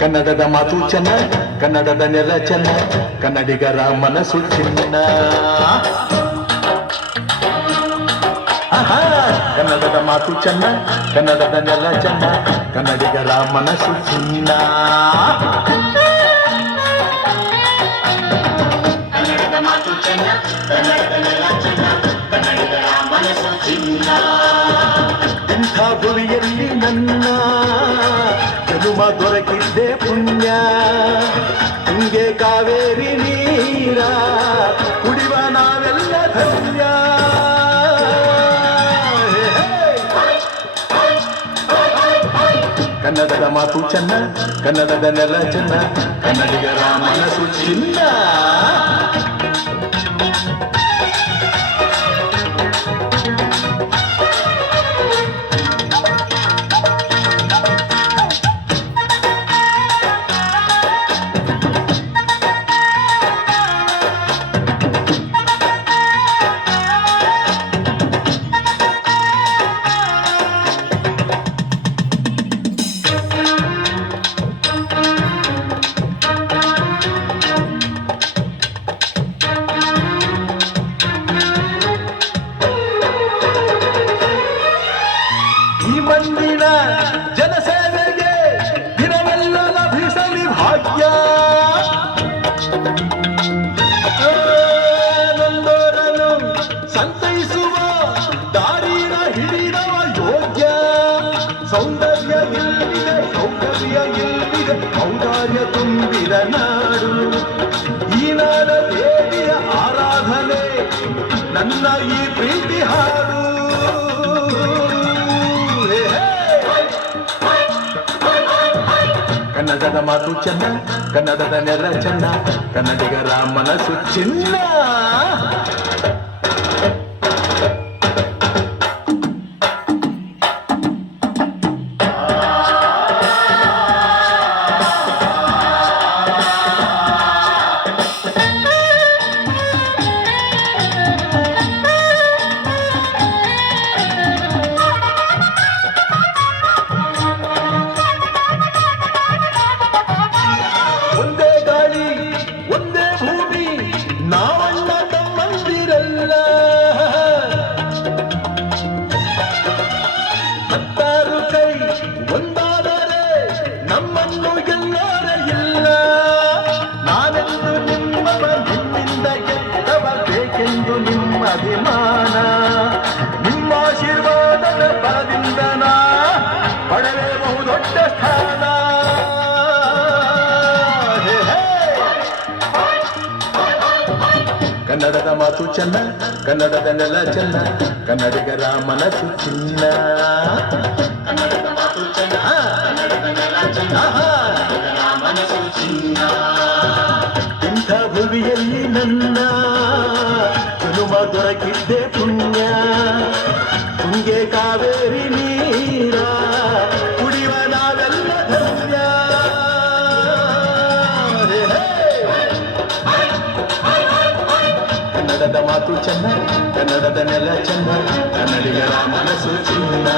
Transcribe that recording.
ಕನ್ನಡದ ಮಾತು ಚೆನ್ನ, ಕನ್ನಡದ ನೆಲ ಚೆನ್ನ, ಕನ್ನಡಿಗರ ಮನಸ್ಸು ಚಿನ್ನ. ಕನ್ನಡದ ಮಾತು ಚೆನ್ನ, ಕನ್ನಡದ ನೆಲ ಚೆನ್ನ, ಕನ್ನಡಿಗರ ಮನಸ್ಸು ಚಿನ್ನ. ಕನ್ನಡದ ಮಾತು ಚೆನ್ನ, ಕನ್ನಡದ ನೆಲ ಚೆನ್ನ, ಕನ್ನಡಿಗರ ಮನಸ್ಸು ಚಿನ್ನ. ಇಂಥ ಗುರಿಯಲ್ಲಿ ನನ್ನ ಜನುಮ ದೊರಕಿದ್ದೆ ಪುಣ್ಯ. ತುಂಗೆ ಕಾವೇರಿ ನೀರ ಕುಡಿವ ನಾವೆಲ್ಲ ಧನ್ಯ. ಕನ್ನಡದ ಮಾತು ಚೆನ್ನ, ಕನ್ನಡದ ನೆಲ ಚೆನ್ನ, ಕನ್ನಡಿಗರ ಮನಸ್ಸು ಚಿನ್ನ. ಈ ಮಂದಿನ ಜನಸೇವೆಗೆ ದಿನವೆಲ್ಲ ಲಭಿಸಲಿ ಭಾಗ್ಯ. ನೊಂದೋರನ್ನು ಸಂತೈಸುವ ದಾರಿನ ಹಿಡಿದವ ಯೋಗ್ಯ. ಸೌಂದರ್ಯ ಇಲ್ಲಿದೆ, ಸೌಕರ್ಯ ಇಲ್ಲಿದೆ, ಔದಾರ್ಯ ತುಂಬಿದ ನಾಡು. ಈ ನಾಡ ದೇವಿಯ ಆರಾಧನೆ ನನ್ನ ಈ ಪ್ರೀತಿ ಹಾಡು. ಕನ್ನಡದ ಮಾತು ಚೆನ್ನ, ಕನ್ನಡದ ನೆಲ ಚೆನ್ನ, ಕನ್ನಡಿಗರ ಮನಸ್ಸು ಚಿನ್ನ. ನಾವಣ್ಣ ತಮ್ಮಂದಿರಲ್ಲ, ಹತ್ತಾರು ಕೈ ಒಂದಾದರೆ ನಮ್ಮನ್ನು ಗೆಲ್ಲೋರ ಇಲ್ಲ. ನಾನೆಂದು ನಿಮ್ಮವ, ನಿಮ್ಮಿಂದ ಗೆದ್ದವ, ಬೇಕೆಂದು ನಿಮ್ಮ ಅಭಿಮಾನ. ನಿಮ್ಮ ಆಶೀರ್ವಾದದ ಬಲದಿಂದ ನಾ ಪಡೆವೆ ಬಹುದೊಡ್ಡ ಸ್ಥಾನ. ಕನ್ನಡದ ಮಾತು ಚೆನ್ನ, ಕನ್ನಡದ ನೆಲ ಚೆನ್ನ, ಕನ್ನಡಿಗರ ಮನಸ್ಸು ಚಿನ್ನ. ಕನ್ನಡದ ಮಾತು ಚೆನ್ನ, ಕನ್ನಡದ ನೆಲ ಚೆನ್ನ, ಕನ್ನಡಿಗರ ಮನಸ್ಸು ಚಿನ್ನ. ಇಂಥ ಭುವಿಯಲ್ಲಿ ನನ್ನ ಜನುಮ ದೊರಕಿದ್ದೆ ಪುಣ್ಯ. ತುಂಗೆ ಕಾವೇರಿ ನೀರ ಕುಡಿವ ನಾವೆಲ್ಲ ಧನ್ಯ. ಕನ್ನಡದ ಮಾತು ಚೆನ್ನ, ಕನ್ನಡದ ನೆಲ ಚೆನ್ನ, ಕನ್ನಡಿಗರ ಮನಸ್ಸು ಚಿನ್ನ.